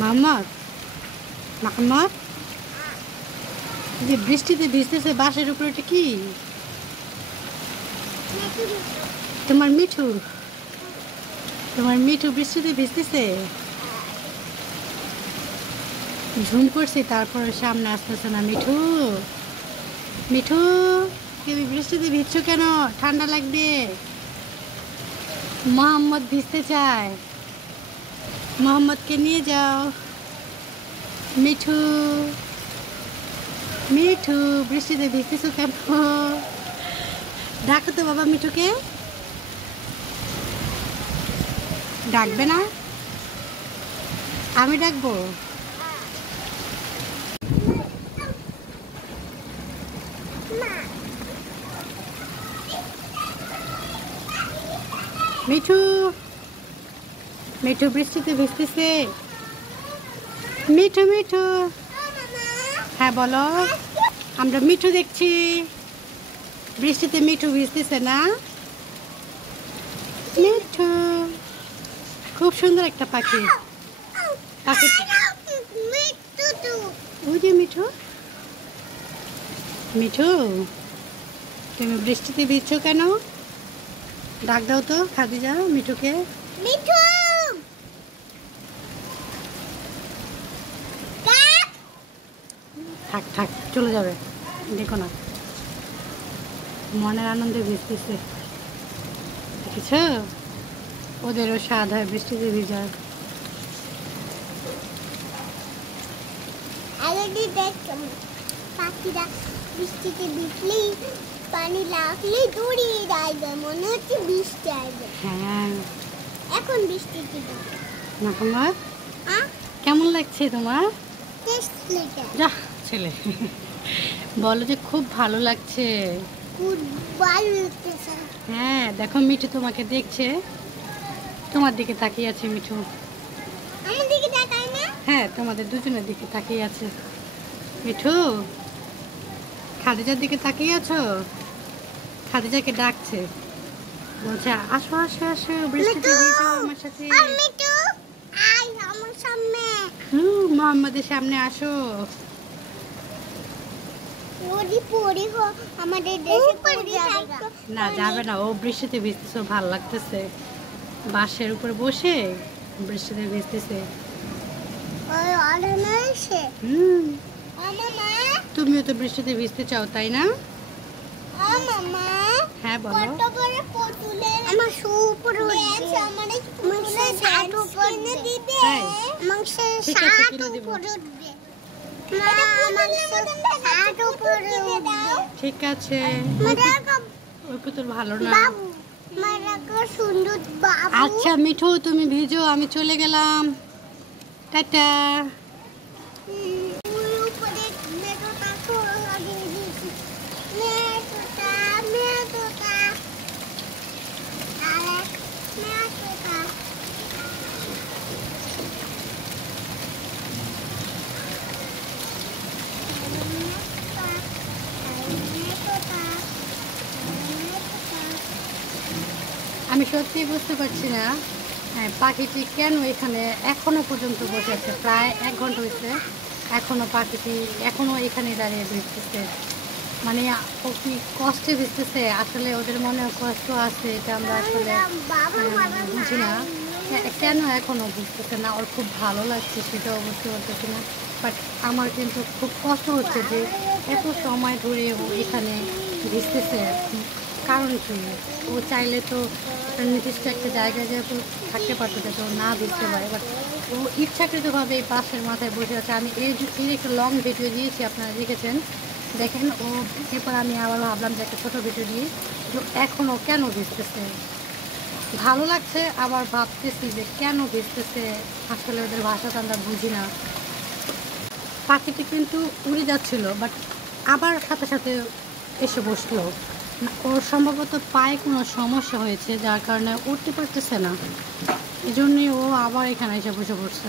মোহাম্মদ মোহাম্মদ যে বৃষ্টিতে ভিজতেছে বাসের উপরে এটা কি? তোমার মিঠু বৃষ্টিতে ভিজতেছে, ঝুম করছি তারপরে সামনে আসতেছে না। মিঠু তুমি বৃষ্টিতে ভিজছো কেন? ঠান্ডা লাগবে। মোহাম্মদ ভিজতে চায়, মোহাম্মদকে নিয়ে যাও। মিঠু বৃষ্টিতে ভিজতেছো কেন? ডাকো তো বাবা মিঠুকে। ডাকবে না? আমি ডাকবো? মিঠু বৃষ্টিতে ভিজতেছে। মিঠু হ্যাঁ বলো। আমরা মিঠু দেখছি, বৃষ্টিতে মিঠু ভিজতেছে না? মিঠু খুব সুন্দর একটা পাখি। ওই যে মিঠু তুমি বৃষ্টিতে ভিজছো কেন? ডাক দাও তো খাদিজা মিঠুকে। থাক চলে যাবে, দেখো না, মনের আনন্দে ভিজতেছে। দেখেছ ওদেরও স্বাদ হয় বৃষ্টিতে ভিজার। পাখিরা বৃষ্টিতে ভিজলেই পানি লাগলেই দৌড়িয়ে যাবে, মনে হচ্ছে বৃষ্টি আসবে। হ্যাঁ এখন বৃষ্টিতে মোহাম্মদ কেমন লাগছে তোমার? যা ছেলে বলো যে খুব ভালো লাগছে। হ্যাঁ দেখো মিঠু তোমাকে দেখছে, তোমার দিকে তাকিয়ে আছে মিঠু। আমার দিকে তাকায় না? হ্যাঁ তোমাদের দুজনের দিকে তাকিয়ে আছে। মিঠু খাদিজার দিকে তাকিয়ে আছো, খাদিজাকে ডাকছে, বলছে আসো বৃষ্টিতে ভিজো আমার সাথে। মিঠু আয় আমার সামনে। মোহাম্মদের সামনে আসো। আমাদের দেশে না যাবে না, ও বৃষ্টিতে ভিজতেছে, ভালো লাগতেছে, বাসের উপর বসে বৃষ্টিতে ভিজতেছে। তুমিও তো বৃষ্টিতে ভিজতে চাও তাই না? হ্যাঁ বলো। আমার শু উপরে উঠবে, আমার শার্ট উপরে দিবে, আমার শার্ট উপরে উঠবে, ঠিক আছে। ওই পুতুল ভালো না। আচ্ছা মিঠু তুমি ভিজো, আমি চলে গেলাম, টাটা। আমি সত্যিই বুঝতে পারছি না পাখিটি কেন এখানে এখনো পর্যন্ত বসে আছে। প্রায় 1 ঘন্টা হয়েছে, এখনো এখানে দাঁড়িয়ে ভিজতেছে। মানে ও কি কষ্টে ভিজতেছে, আসলে ওদের মনে কষ্ট আছে, এটা আমরা আসলে বুঝি না কেন এখনো ভিজতেছে না। ওর খুব ভালো লাগছে সেটাও বুঝতে পারতেছি না, বাট আমার কিন্তু খুব কষ্ট হচ্ছে যে এত সময় ধরে ও এখানে ভিজতেছে। কারণ কি, ও চাইলে তো নির্দিষ্ট একটা জায়গায় যেহেতু থাকতে পারতো যাতে ও না ভিজতে পারে, বাট ও ইচ্ছাকৃতভাবে এই বাসের মাথায় বসে আছে। আমি এর একটা লং ভিডিও দিয়েছি, আপনারা দেখেছেন, দেখেন। ও এরপর আমি আবার ভাবলাম যে একটা ছোটো ভিডিও দিই যে এখনও কেন ভিজতেছে। ভালো লাগছে, আবার ভাবতেছি যে কেন ভিজতেছে, আসলে ওদের ভাষা তো আমরা বুঝি না। পাখিটি কিন্তু উড়ে যাচ্ছিল, বাট আবার সাথে সাথে এসে বসলো। ওর সম্ভবত পায়ে কোনো সমস্যা হয়েছে, যার কারণে উঠতে পারতেছে না, এই জন্যই ও আবার এখানে এসে বসে পড়ছে।